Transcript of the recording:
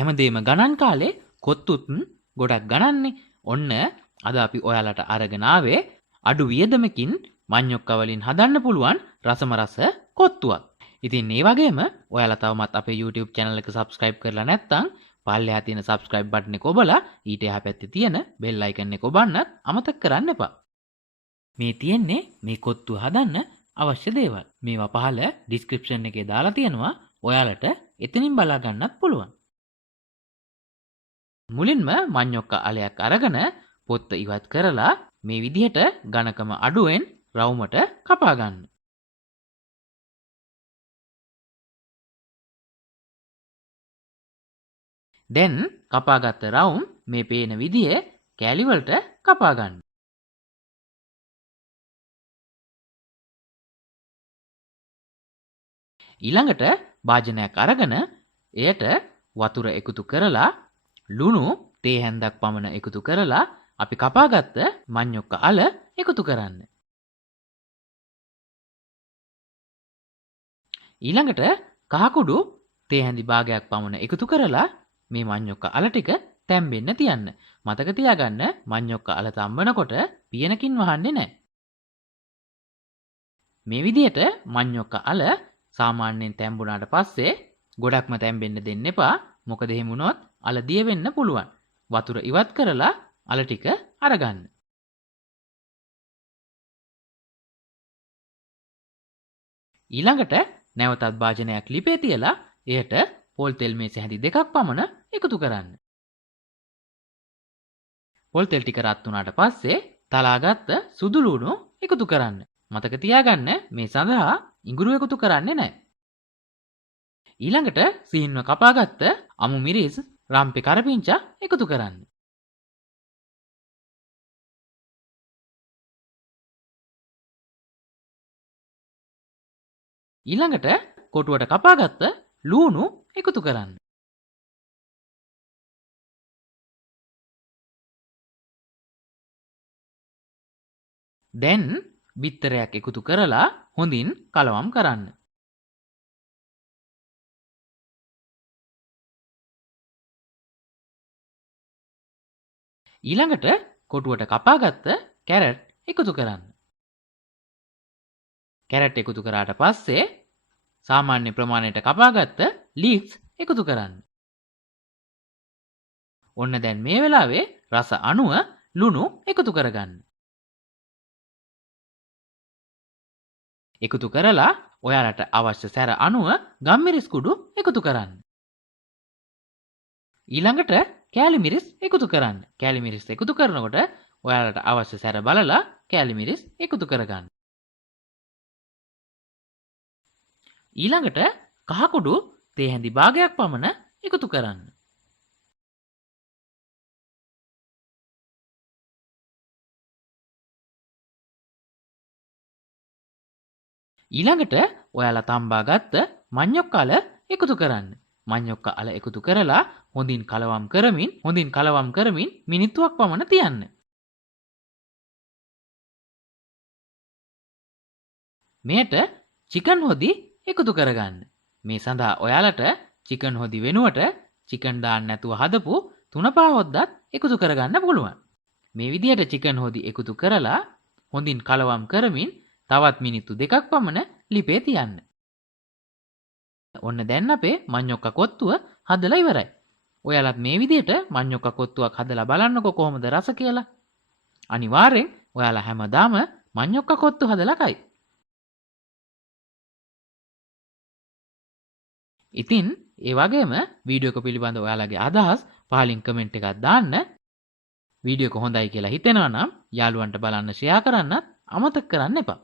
හැමදේම ගණන් කාලේ කොත්තුත් ගොඩක් ගණන්නේ. ඔන්න අද අපි ඔයාලට අරගෙන ආවේ අඩු වියදමකින් මඤ්ඤොක්කා වලින් හදන්න පුළුවන් රසමරස කොත්තුවක්. ඉතින් ඒ වගේම ඔයාලා තවමත් අපේ YouTube channel එක subscribe කරලා නැත්නම් පල්ලෙහා තියෙන subscribe button එක ඔබලා ඊට එහා පැත්තේ තියෙන bell icon එක ඔබන්නත් අමතක කරන්න එපා. මේ තියෙන්නේ මේ කොත්තුව හදන්න අවශ්‍ය දේවල්. මේවා පහළ description එකේ දාලා තියෙනවා. ඔයාලට එතනින් බලා ගන්නත් පුළුවන්. මුලින්ම මඤ්ඤොක්කා අලයක් අරගෙන පොත්ත ඉවත් කරලා මේ විදිහට ඝනකම අඩුවෙන් රවුමට කපා ගන්න. දැන් කපාගත්ත රවුම් මේ පේන විදිහේ කෑලි වලට කපා ගන්න. ඊළඟට භාජනයක් අරගෙන එයට වතුර එකතු කරලා ලුණු තේ හැන්දක් පමණ එකතු කරලා අපි කපාගත්ත මඤ්ඤොක්කා අල එකතු කරන්න. ඊළඟට කහකුඩු තේ හැඳි භාගයක් පමණ එකතු කරලා මේ මඤ්ඤොක්කා අල ටික තැම්බෙන්න තියන්න. මතක තියාගන්න මඤ්ඤොක්කා අල තම්බනකොට පියනකින් වහන්නේ නැහැ. මේ විදිහට මඤ්ඤොක්කා අල සාමාන්‍යයෙන් තැම්බුණාට පස්සේ ගොඩක්ම තැම්බෙන්න දෙන්න එපා. මොකද එහෙම වුණොත් අල දිය වෙන්න පුළුවන්. වතුර ඉවත් කරලා අල ටික අරගන්න. ඊළඟට නැවතත් භාජනයක් ලිපේ තියලා එයට පොල් තෙල් මේස හැඳි දෙකක් පමණ එකතු කරන්න. පොල් තෙල් ටික රත් වුණාට පස්සේ තලාගත්ත සුදු ලුණු එකතු කරන්න. මතක තියාගන්න මේ සඳහා ඉඟුරු එකතු කරන්නේ නැහැ. ඊළඟට සීන්ව කපාගත්ත අමු මිරිස් රම්පේ කරපිංචා එකතු කරන්න. ඊළඟට කොටුවට කපාගත්ත ලූණු එකතු කරන්න. දැන් බිත්තරයක් එකතු කරලා හොඳින් කලවම් කරන්න. ඊළඟට කොටුවට කපාගත්ත කැරට් එකතු කරන්න. කැරට් එකතු කරාට පස්සේ සාමාන්‍ය ප්‍රමාණයට කපාගත්ත ලීක්ස් එකතු කරන්න. ඔන්න දැන් මේ වෙලාවේ රස අණුව ලුණු එකතු කරගන්න. එකතු කරලා ඔයාලට අවශ්‍ය සැර අණුව ගම්මිරිස් කුඩු එකතු කරන්න. ඊළඟට කෑලි මිරිස් එකතු කරන්න. කෑලි මිරිස් එකතු කරනකොට ඔයාලට අවශ්‍ය සැර බලලා කෑලි මිරිස් එකතු කරගන්න. ඊළඟට කහකුඩු තේ හැඳි භාගයක් පමණ එකතු කරන්න. ඊළඟට ඔයාලා තම්බා ගත්ත මඤ්ඤොක්කා අල එකතු කරන්න. මඤ්ඤොක්කා අල එකතු කරලා හොඳින් කලවම් කරමින් මිනිත්තුවක් පමණ තියන්න. මෙයට චිකන් හොදි එකතු කරගන්න. මේ සඳහා ඔයාලට චිකන් හොදි වෙනුවට චිකන් දාන්න නැතුව හදපු තුනපා හොද්දත් එකතු කරගන්න පුළුවන්. මේ විදිහට චිකන් හොදි එකතු කරලා හොඳින් කලවම් කරමින් තවත් මිනිත්තු 2ක් පමණ ලිපේ තියන්න. ඔන්න දැන් අපේ මඤ්ඤොක්කා කොත්තුව හදලා ඉවරයි. ඔයාලත් මේ විදිහට මඤ්ඤොක්කා කොත්තුවක් හදලා බලන්නකෝ කොහොමද රස කියලා. අනිවාර්යෙන් ඔයාලා හැමදාම මඤ්ඤොක්කා කොත්තු හදලා කයි. ඉතින් ඒ වගේම වීඩියෝ එක පිළිබඳව ඔයාලගේ අදහස් පහලින් කමෙන්ට් එකක් දාන්න. වීඩියෝ එක හොඳයි කියලා හිතෙනවා නම් යාළුවන්ට බලන්න ෂෙයා කරන්නත් අමතක කරන්න එපා.